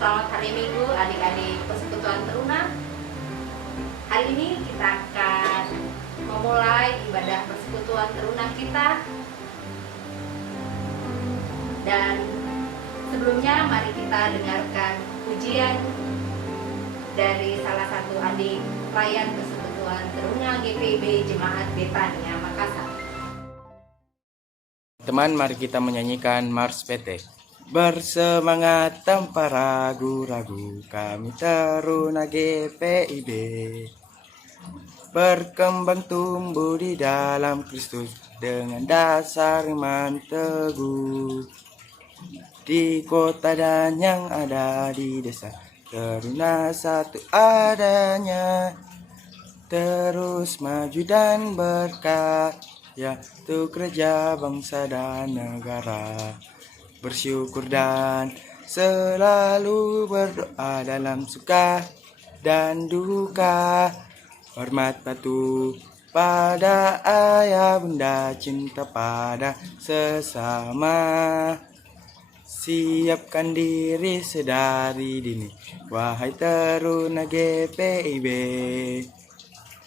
Selamat hari Minggu adik-adik Persekutuan Teruna. Hari ini kita akan memulai ibadah Persekutuan Teruna kita. Dan sebelumnya mari kita dengarkan pujian dari salah satu adik pelayan Persekutuan Teruna GPIB Jemaat Betania Makassar. Teman, mari kita menyanyikan Mars PT. Bersemangat tanpa ragu-ragu, kami Teruna GPIB berkembang tumbuh di dalam Kristus dengan dasar iman teguh. Di kota dan yang ada di desa, Teruna satu adanya, terus maju dan berkarya untuk kerja bangsa dan negara. Bersyukur dan selalu berdoa dalam suka dan duka. Hormat patuh pada ayah bunda, cinta pada sesama. Siapkan diri sedari dini, wahai Teruna GPIB.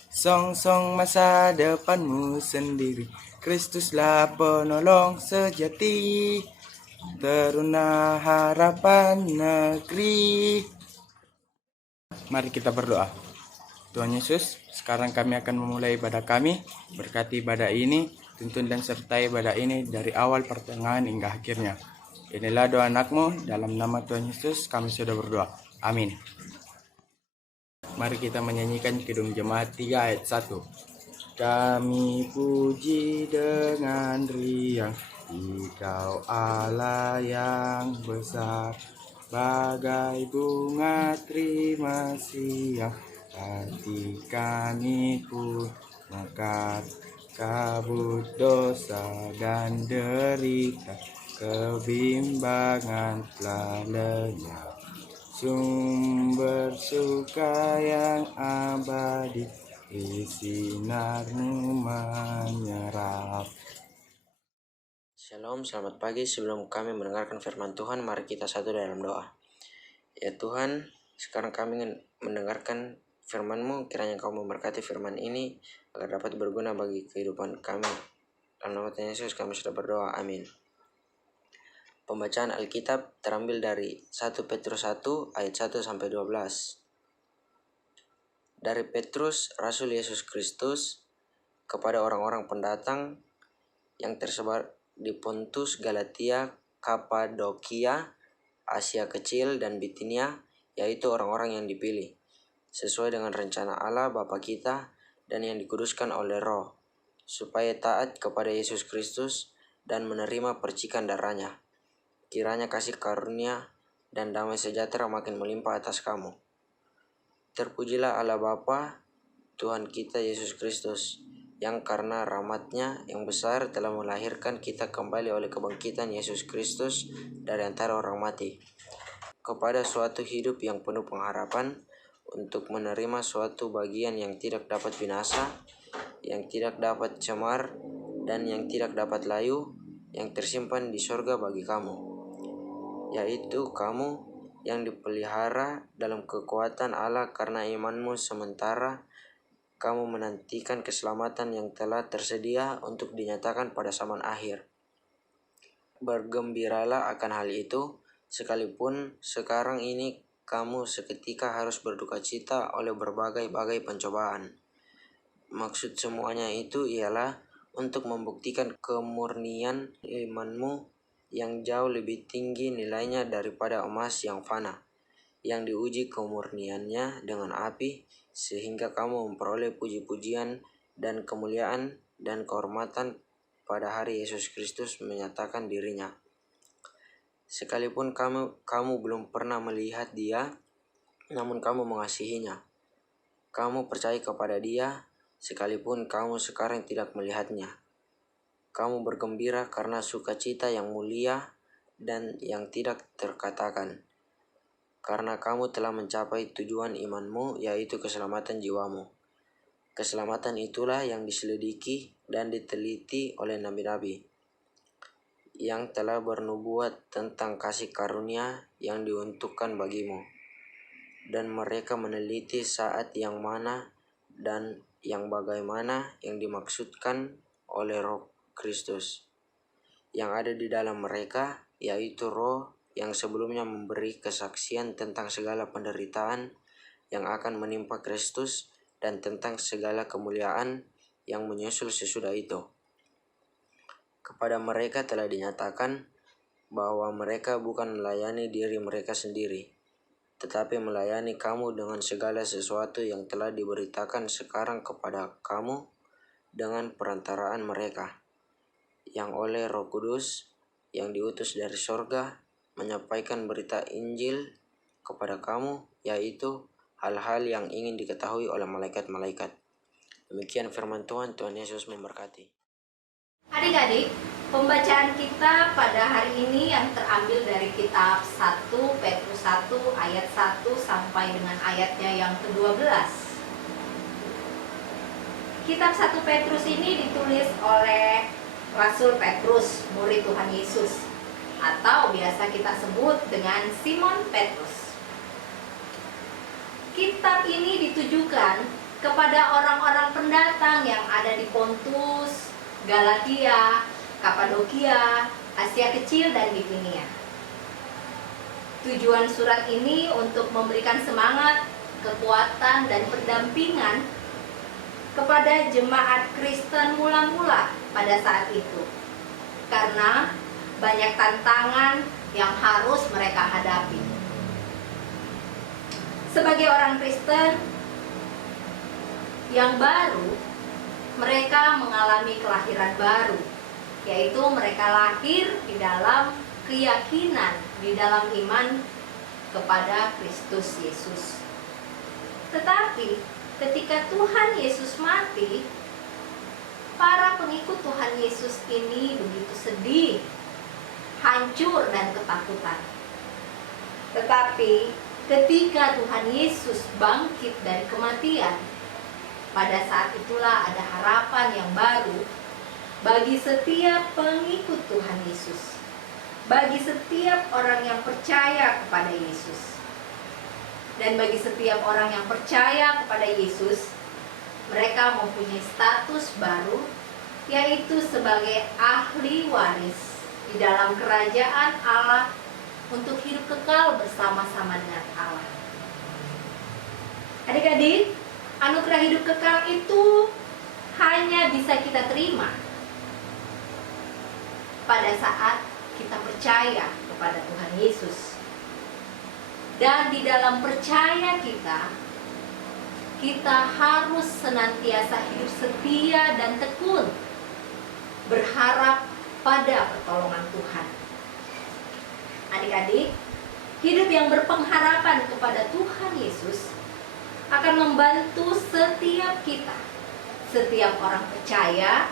Song-song masa depanmu sendiri, Kristuslah penolong sejati, Teruna harapan negeri. Mari kita berdoa. Tuhan Yesus, sekarang kami akan memulai ibadah kami. Berkati ibadah ini, tuntun dan sertai ibadah ini dari awal, pertengahan hingga akhirnya. Inilah doa anakmu, dalam nama Tuhan Yesus kami sudah berdoa. Amin. Mari kita menyanyikan Kidung Jemaat 3 ayat 1. Kami puji dengan riang Engkau Allah yang besar, bagai bunga terima siang, hati kami pun mekar. Kabut dosa dan derita, kebimbangan telah lenyap. Sumber suka yang abadi, sinarmu menyerap. Shalom, selamat pagi. Sebelum kami mendengarkan firman Tuhan, mari kita satu dalam doa. Ya Tuhan, sekarang kami ingin mendengarkan firman-Mu. Kiranya Engkau memberkati firman ini agar dapat berguna bagi kehidupan kami. Dalam nama Tuhan Yesus kami sudah berdoa, amin. Pembacaan Alkitab terambil dari 1 Petrus 1 ayat 1 sampai 12. Dari Petrus, Rasul Yesus Kristus, kepada orang-orang pendatang yang tersebar di Pontus, Galatia, Kapadokia, Asia Kecil, dan Bitinia, yaitu orang-orang yang dipilih, sesuai dengan rencana Allah Bapa kita dan yang dikuduskan oleh Roh, supaya taat kepada Yesus Kristus dan menerima percikan darahnya. Kiranya kasih karunia dan damai sejahtera makin melimpah atas kamu. Terpujilah Allah Bapa, Tuhan kita Yesus Kristus, yang karena rahmat-Nya yang besar telah melahirkan kita kembali oleh kebangkitan Yesus Kristus dari antara orang mati, kepada suatu hidup yang penuh pengharapan, untuk menerima suatu bagian yang tidak dapat binasa, yang tidak dapat cemar, dan yang tidak dapat layu, yang tersimpan di sorga bagi kamu, yaitu kamu yang dipelihara dalam kekuatan Allah karena imanmu, sementara kamu menantikan keselamatan yang telah tersedia untuk dinyatakan pada zaman akhir. Bergembiralah akan hal itu, sekalipun sekarang ini kamu seketika harus berduka cita oleh berbagai-bagai pencobaan. Maksud semuanya itu ialah untuk membuktikan kemurnian imanmu yang jauh lebih tinggi nilainya daripada emas yang fana, yang diuji kemurniannya dengan api, sehingga kamu memperoleh puji-pujian dan kemuliaan dan kehormatan pada hari Yesus Kristus menyatakan dirinya. Sekalipun kamu belum pernah melihat Dia, namun kamu mengasihinya. Kamu percaya kepada Dia, sekalipun kamu sekarang tidak melihatnya. Kamu bergembira karena sukacita yang mulia dan yang tidak terkatakan, karena kamu telah mencapai tujuan imanmu, yaitu keselamatan jiwamu. Keselamatan itulah yang diselidiki dan diteliti oleh nabi-nabi, yang telah bernubuat tentang kasih karunia yang diuntukkan bagimu. Dan mereka meneliti saat yang mana dan yang bagaimana yang dimaksudkan oleh Roh Kristus yang ada di dalam mereka, yaitu Roh yang sebelumnya memberi kesaksian tentang segala penderitaan yang akan menimpa Kristus dan tentang segala kemuliaan yang menyusul sesudah itu. Kepada mereka telah dinyatakan bahwa mereka bukan melayani diri mereka sendiri, tetapi melayani kamu dengan segala sesuatu yang telah diberitakan sekarang kepada kamu dengan perantaraan mereka, yang oleh Roh Kudus yang diutus dari sorga menyampaikan berita Injil kepada kamu, yaitu hal-hal yang ingin diketahui oleh malaikat-malaikat. Demikian firman Tuhan. Tuhan Yesus memberkati. Adik-adik, pembacaan kita pada hari ini yang terambil dari kitab 1 Petrus 1 ayat 1 sampai dengan ayatnya yang ke-12. Kitab 1 Petrus ini ditulis oleh Rasul Petrus, murid Tuhan Yesus, atau biasa kita sebut dengan Simon Petrus. Kitab ini ditujukan kepada orang-orang pendatang yang ada di Pontus, Galatia, Kapadokia, Asia Kecil, dan Bitinia. Tujuan surat ini untuk memberikan semangat, kekuatan, dan pendampingan kepada jemaat Kristen mula-mula pada saat itu, karena banyak tantangan yang harus mereka hadapi. Sebagai orang Kristen yang baru, mereka mengalami kelahiran baru, yaitu mereka lahir di dalam keyakinan, di dalam iman kepada Kristus Yesus. Tetapi ketika Tuhan Yesus mati, para pengikut Tuhan Yesus ini begitu sedih, hancur, dan ketakutan. Tetapi ketika Tuhan Yesus bangkit dari kematian, pada saat itulah ada harapan yang baru bagi setiap pengikut Tuhan Yesus, bagi setiap orang yang percaya kepada Yesus. Dan bagi setiap orang yang percaya kepada Yesus, mereka mempunyai status baru, yaitu sebagai ahli waris di dalam kerajaan Allah untuk hidup kekal bersama-sama dengan Allah. Adik-adik, anugerah hidup kekal itu hanya bisa kita terima pada saat kita percaya kepada Tuhan Yesus. Dan di dalam percaya kita harus senantiasa hidup setia dan tekun, berharap pada pertolongan Tuhan. Adik-adik, hidup yang berpengharapan kepada Tuhan Yesus akan membantu setiap kita, setiap orang percaya,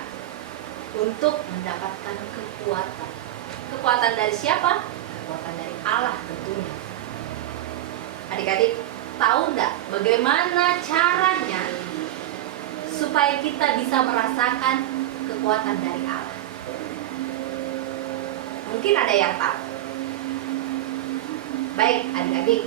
untuk mendapatkan kekuatan. Kekuatan dari siapa? Kekuatan dari Allah tentunya. Adik-adik, tahu nggak bagaimana caranya supaya kita bisa merasakan kekuatan dari Allah? Mungkin ada yang tahu. Baik, adik-adik,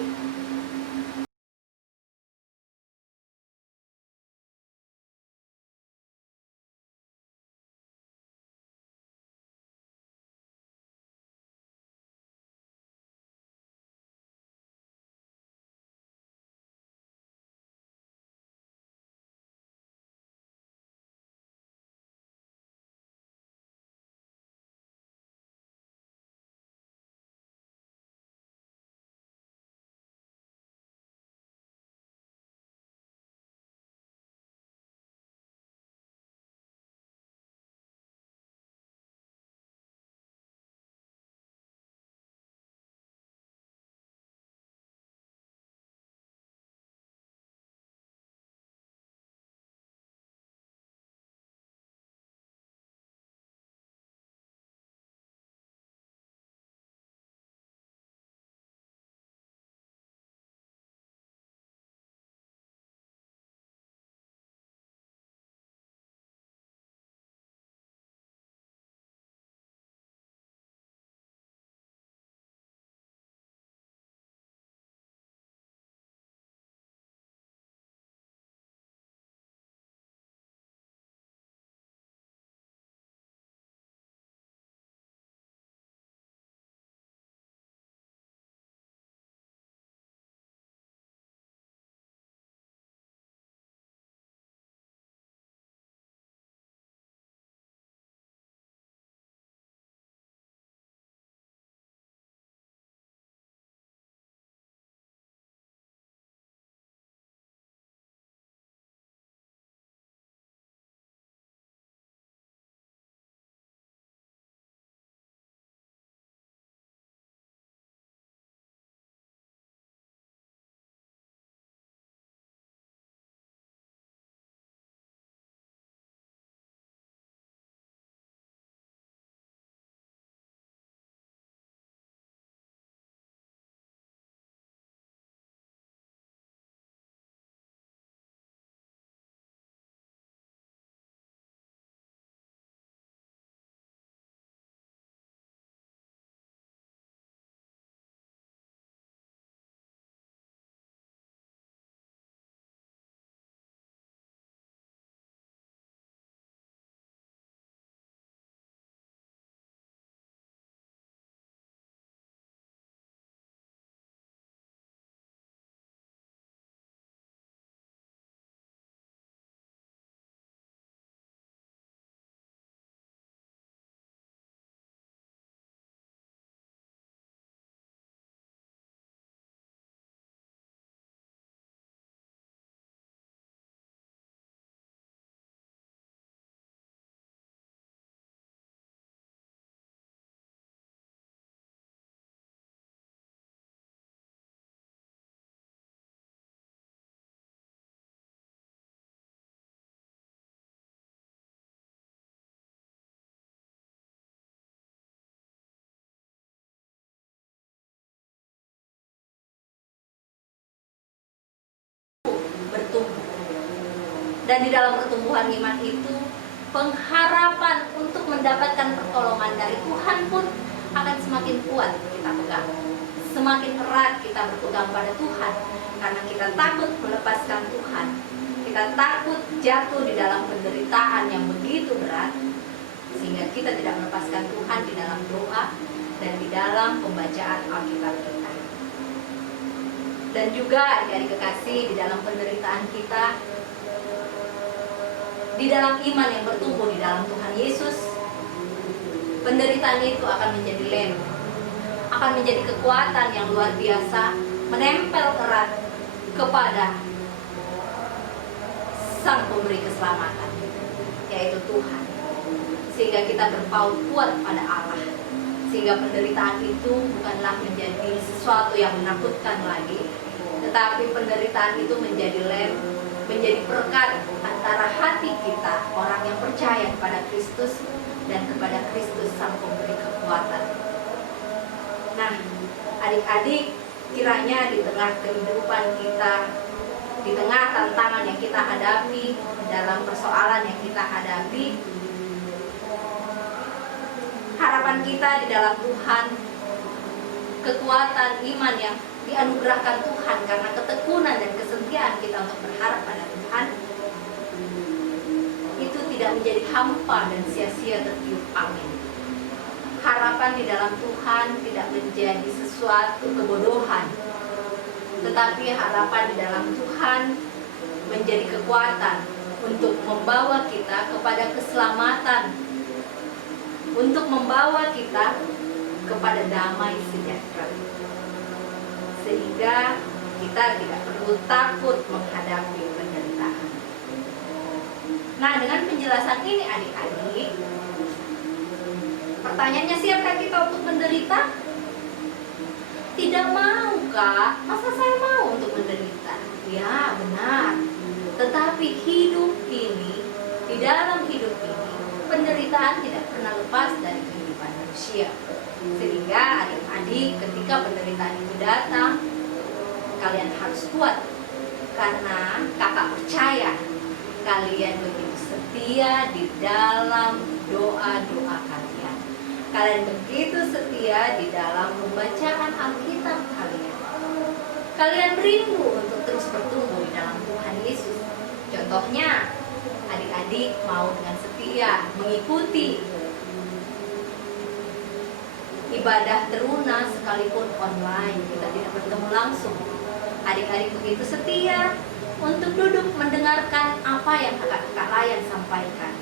Dan di dalam pertumbuhan iman itu, pengharapan untuk mendapatkan pertolongan dari Tuhan pun akan semakin kuat kita pegang. Semakin erat kita berpegang pada Tuhan, karena kita takut melepaskan Tuhan. Kita takut jatuh di dalam penderitaan yang begitu berat, sehingga kita tidak melepaskan Tuhan di dalam doa dan di dalam pembacaan Alkitab kita. Dan juga adik-adik kekasih, di dalam penderitaan kita, di dalam iman yang bertumbuh di dalam Tuhan Yesus, penderitaan itu akan menjadi lem, akan menjadi kekuatan yang luar biasa, menempel erat kepada Sang Pemberi keselamatan, yaitu Tuhan, sehingga kita berpaut kuat pada Allah, sehingga penderitaan itu bukanlah menjadi sesuatu yang menakutkan lagi, tetapi penderitaan itu menjadi lem, menjadi perekat antara hati kita, orang yang percaya kepada Kristus, dan kepada Kristus Sang Pemberi kekuatan. Nah, adik-adik, kiranya di tengah kehidupan kita, di tengah tantangan yang kita hadapi, dalam persoalan yang kita hadapi, harapan kita di dalam Tuhan, kekuatan iman yang dianugerahkan Tuhan karena ketekunan dan kesetiaan kita untuk berharap pada Tuhan, itu tidak menjadi hampa dan sia-sia tertiup angin. Harapan di dalam Tuhan tidak menjadi sesuatu kebodohan, tetapi harapan di dalam Tuhan menjadi kekuatan untuk membawa kita kepada keselamatan, untuk membawa kita kepada damai sejahtera, sehingga kita tidak perlu takut menghadapi penderitaan. Nah, dengan penjelasan ini adik-adik, pertanyaannya, siapkah kita untuk menderita? Tidak mau, Kak. Masa saya mau untuk menderita? Ya, benar. Tetapi hidup ini, di dalam hidup ini, penderitaan tidak pernah lepas dari kehidupan manusia. Sehingga adik-adik, ketika penderitaan itu datang, kalian harus kuat. Karena kakak percaya kalian begitu setia di dalam doa-doa kalian. Kalian begitu setia di dalam pembacaan Alkitab kalian. Kalian rindu untuk terus bertumbuh di dalam Tuhan Yesus. Contohnya, adik-adik mau dengan setia mengikuti ibadah teruna sekalipun online, kita tidak bertemu langsung. Adik-adik begitu setia untuk duduk mendengarkan apa yang kakak-kakak layan sampaikan.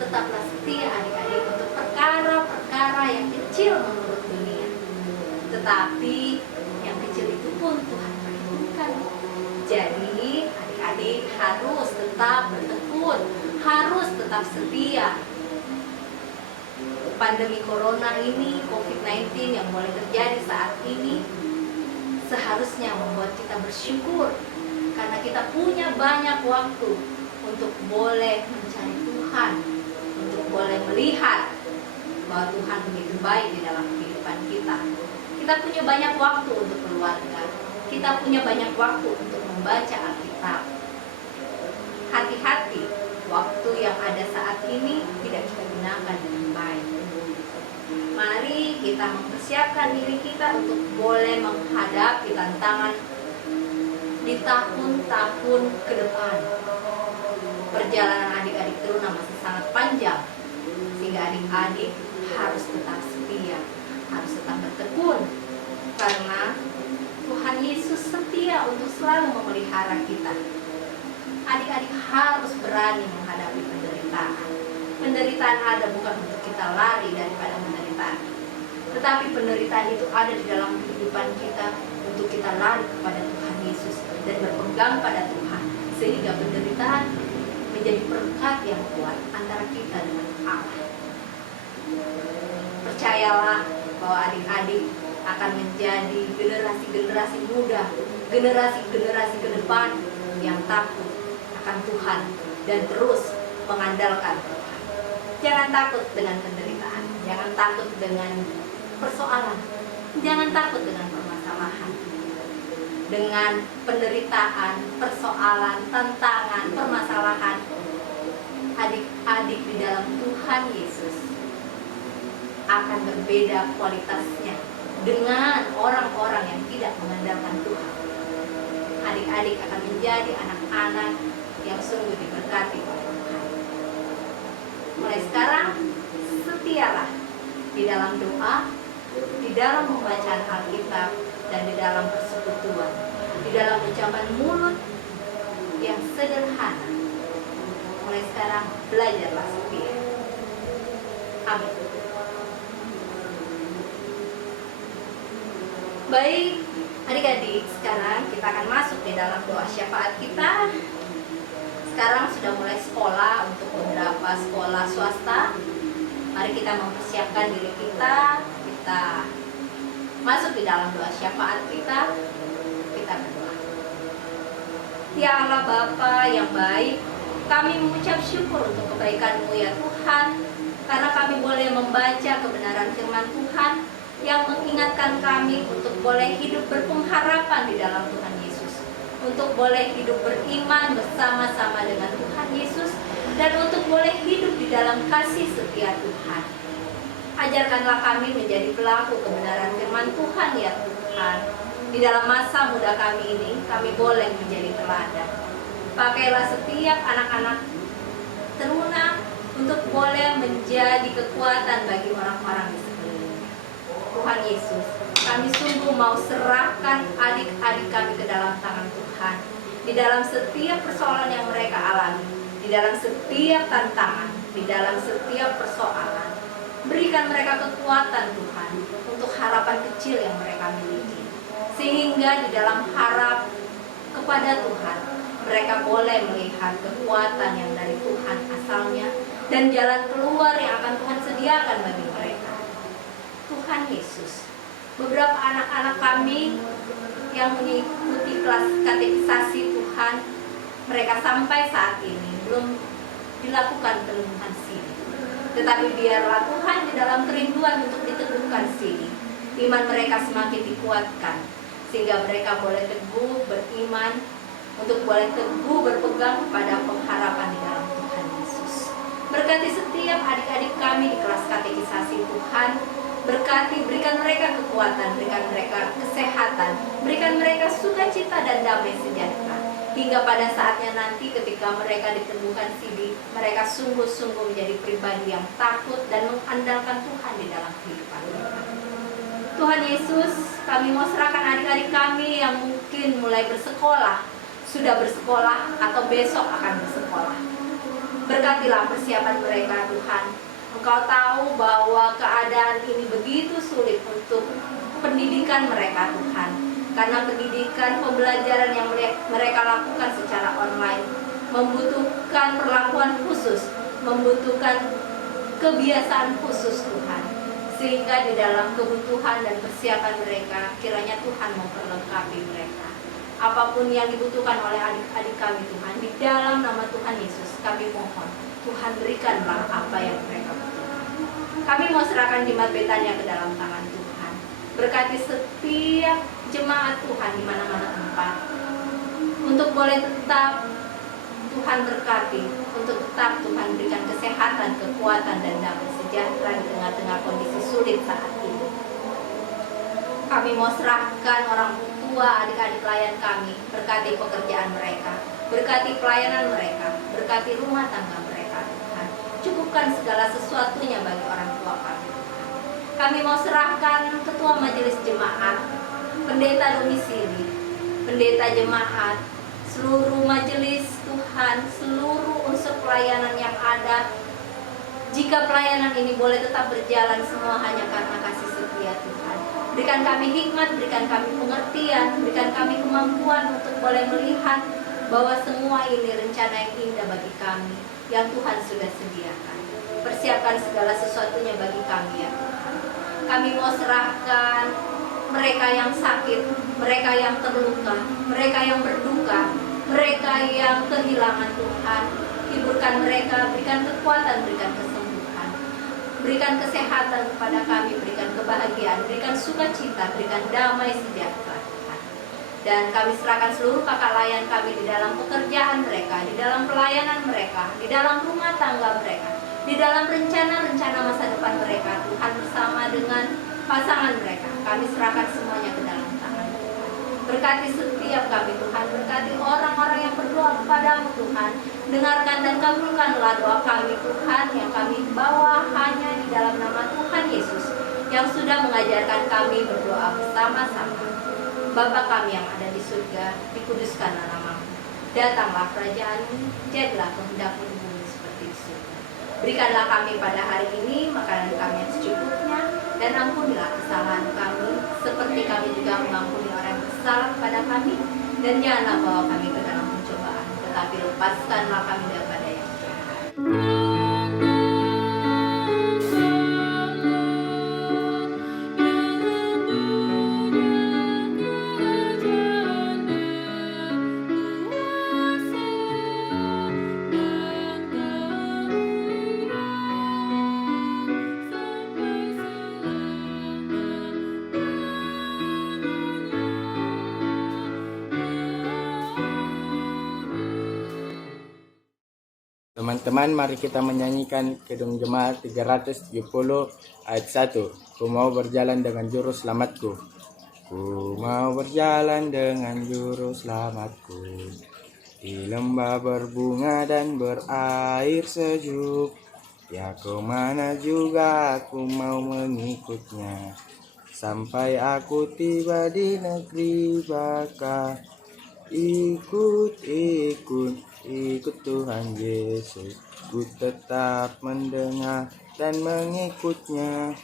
Tetaplah setia adik-adik untuk perkara-perkara yang kecil menurut dunia, tetapi yang kecil itu pun Tuhan perhitungkan. Jadi adik-adik harus tetap bertekun, harus tetap setia. Pandemi corona ini, COVID-19 yang mulai terjadi saat ini, seharusnya membuat kita bersyukur karena kita punya banyak waktu untuk boleh mencari Tuhan, untuk boleh melihat bahwa Tuhan begitu baik di dalam kehidupan kita. Kita punya banyak waktu untuk keluarga, kita punya banyak waktu untuk membaca Alkitab. Hati-hati, waktu yang ada saat ini tidak kita gunakan dengan baik. Mari kita mempersiapkan diri kita untuk boleh menghadapi tantangan di tahun-tahun ke depan. Perjalanan adik-adik teruna masih sangat panjang, sehingga adik-adik harus tetap setia, harus tetap bertekun, karena Tuhan Yesus setia untuk selalu memelihara kita. Adik-adik harus berani menghadapi penderitaan. Penderitaan ada bukan untuk kita lari daripada penderitaan, tetapi penderitaan itu ada di dalam kehidupan kita untuk kita lari kepada Tuhan Yesus dan berpegang pada Tuhan, sehingga penderitaan menjadi perekat yang kuat antara kita dengan Allah. Percayalah bahwa adik-adik akan menjadi generasi-generasi muda, generasi-generasi ke depan yang takut akan Tuhan dan terus mengandalkan Tuhan. Jangan takut dengan penderitaan, jangan takut dengan persoalan, jangan takut dengan permasalahan. dengan penderitaan, persoalan, tantangan, permasalahan adik-adik di dalam Tuhan Yesus akan berbeda kualitasnya dengan orang-orang yang tidak mengandalkan Tuhan. Adik-adik akan menjadi anak-anak yang sungguh diberkati oleh Tuhan. Mulai sekarang, setialah di dalam doa, di dalam pembacaan Alkitab, dan di dalam persekutuan, di dalam ucapan mulut yang sederhana. Mulai sekarang, belajarlah setia. Amin. Baik, adik-adik, sekarang kita akan masuk di dalam doa syafaat kita. Sekarang sudah mulai sekolah untuk beberapa sekolah swasta. Mari kita mempersiapkan diri kita masuk di dalam doa syafaat kita. Kita berdoa. Ya Allah Bapa yang baik, kami mengucap syukur untuk kebaikan-Mu ya Tuhan, karena kami boleh membaca kebenaran firman Tuhan yang mengingatkan kami untuk boleh hidup berpengharapan di dalam Tuhan Yesus, untuk boleh hidup beriman bersama-sama dengan Tuhan Yesus, dan untuk boleh hidup di dalam kasih setia Tuhan. Ajarkanlah kami menjadi pelaku kebenaran firman Tuhan ya Tuhan. Di dalam masa muda kami ini, kami boleh menjadi teladan. Pakailah setiap anak-anak teruna untuk boleh menjadi kekuatan bagi orang-orang di sekelilingnya. Tuhan Yesus, kami sungguh mau serahkan adik-adik kami ke dalam tangan Tuhan. Di dalam setiap persoalan yang mereka alami, di dalam setiap tantangan, di dalam setiap persoalan, berikan mereka kekuatan Tuhan untuk harapan kecil yang mereka miliki, sehingga di dalam harap kepada Tuhan mereka boleh melihat kekuatan yang dari Tuhan asalnya dan jalan keluar yang akan Tuhan sediakan bagi mereka. Tuhan Yesus, beberapa anak-anak kami yang mengikuti kelas katekisasi Tuhan, mereka sampai saat ini belum dilakukan penemuan sini. Tetapi biarlah Tuhan di dalam kerinduan untuk diteguhkan sini, iman mereka semakin dikuatkan, sehingga mereka boleh teguh beriman, untuk boleh teguh berpegang pada pengharapan di dalam Tuhan Yesus. Berkati setiap adik-adik kami di kelas katekisasi Tuhan, berkati, berikan mereka kekuatan, berikan mereka kesehatan, berikan mereka sukacita dan damai sejahtera, hingga pada saatnya nanti ketika mereka ditemukan sini, mereka sungguh-sungguh menjadi pribadi yang takut dan mengandalkan Tuhan di dalam kehidupan mereka. Tuhan Yesus, kami mau serahkan adik-adik kami yang mungkin mulai bersekolah, sudah bersekolah, atau besok akan bersekolah. Berkatilah persiapan mereka Tuhan. Engkau tahu bahwa keadaan ini begitu sulit untuk pendidikan mereka Tuhan, karena pendidikan pembelajaran yang mereka lakukan secara online membutuhkan perlakuan khusus, membutuhkan kebiasaan khusus Tuhan, sehingga di dalam kebutuhan dan persiapan mereka kiranya Tuhan memperlengkapi mereka. Apapun yang dibutuhkan oleh adik-adik kami Tuhan, di dalam nama Tuhan Yesus kami mohon, Tuhan berikanlah apa yang mereka butuhkan. Kami mau serahkan Jemaat Betania ke dalam tangan Tuhan. Berkati setiap jemaat Tuhan di mana-mana tempat, untuk boleh tetap Tuhan berkati, untuk tetap Tuhan berikan kesehatan, kekuatan, dan damai sejahtera di tengah-tengah kondisi sulit saat ini. Kami mau serahkan orang tua, adik-adik pelayan kami, berkati pekerjaan mereka, berkati pelayanan mereka, berkati rumah tangga mereka Tuhan. Cukupkan segala sesuatunya bagi orang tua kami Tuhan. Kami mau serahkan ketua majelis jemaat, pendeta domisili, pendeta jemaat, seluruh majelis Tuhan, seluruh unsur pelayanan yang ada. Jika pelayanan ini boleh tetap berjalan semua hanya karena kasih setia Tuhan. Berikan kami hikmat, berikan kami pengertian, berikan kami kemampuan untuk boleh melihat bahwa semua ini rencana yang indah bagi kami, yang Tuhan sudah sediakan. Persiapkan segala sesuatunya bagi kami ya Tuhan. Kami mau serahkan mereka yang sakit, mereka yang terluka, mereka yang berduka, mereka yang kehilangan Tuhan. Hiburkan mereka, berikan kekuatan, berikan kesembuhan. Berikan kesehatan kepada kami, berikan kebahagiaan, berikan sukacita, berikan damai sejahtera Tuhan. Dan kami serahkan seluruh kakak layan kami di dalam pekerjaan mereka, di dalam pelayanan mereka, di dalam rumah tangga mereka, di dalam rencana-rencana masa depan mereka. Tuhan, bersama dengan pasangan mereka, kami serahkan semuanya ke dalam tangan Tuhan. Berkati setiap kami Tuhan, berkati orang-orang yang berdoa kepadamu Tuhan. Dengarkan dan kabulkanlah doa kami Tuhan, yang kami bawa hanya di dalam nama Tuhan Yesus, yang sudah mengajarkan kami berdoa bersama-sama. Bapa kami yang ada di surga, dikuduskanlah namamu. Datanglah kerajaan-Mu, jadilah kehendak-Mu di bumi seperti di surga. Berikanlah kami pada hari ini makanan kami yang secukupnya, dan ampunilah kesalahan kami, seperti kami juga mengampuni orang yang bersalah kepada kami. Dan janganlah bawa kami ke dalam pencobaan, tetapi lepaskanlah kami daripada yang jahat. Teman-teman, mari kita menyanyikan Kidung Jemaat 370 ayat 1. Ku mau berjalan dengan juru selamatku. Ku mau berjalan dengan juru selamatku. Di lembah berbunga dan berair sejuk. Ya kemana juga aku mau mengikutnya. Sampai aku tiba di negeri baka. Ikut Tuhan Yesus. Ku tetap mendengar dan mengikutnya.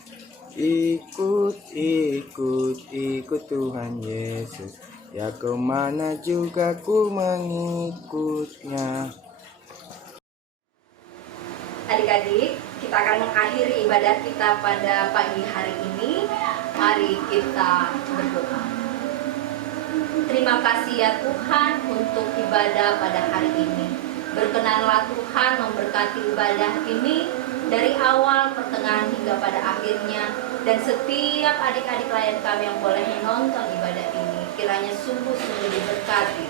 Ikut Tuhan Yesus. Ya kemana juga ku mengikutnya. Adik-adik, kita akan mengakhiri ibadah kita pada pagi hari ini. Mari kita berdoa. Terima kasih ya Tuhan untuk ibadah pada hari ini. Berkenanlah Tuhan memberkati ibadah ini dari awal, pertengahan hingga pada akhirnya. Dan setiap adik-adik layan kami yang boleh menonton ibadah ini, kiranya sungguh-sungguh diberkati.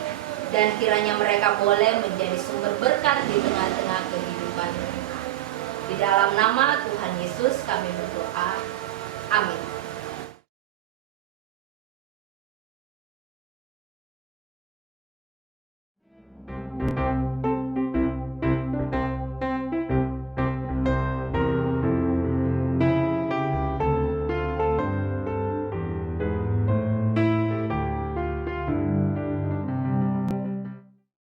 Dan kiranya mereka boleh menjadi sumber berkat di tengah-tengah kehidupan mereka. Di dalam nama Tuhan Yesus kami berdoa. Amin.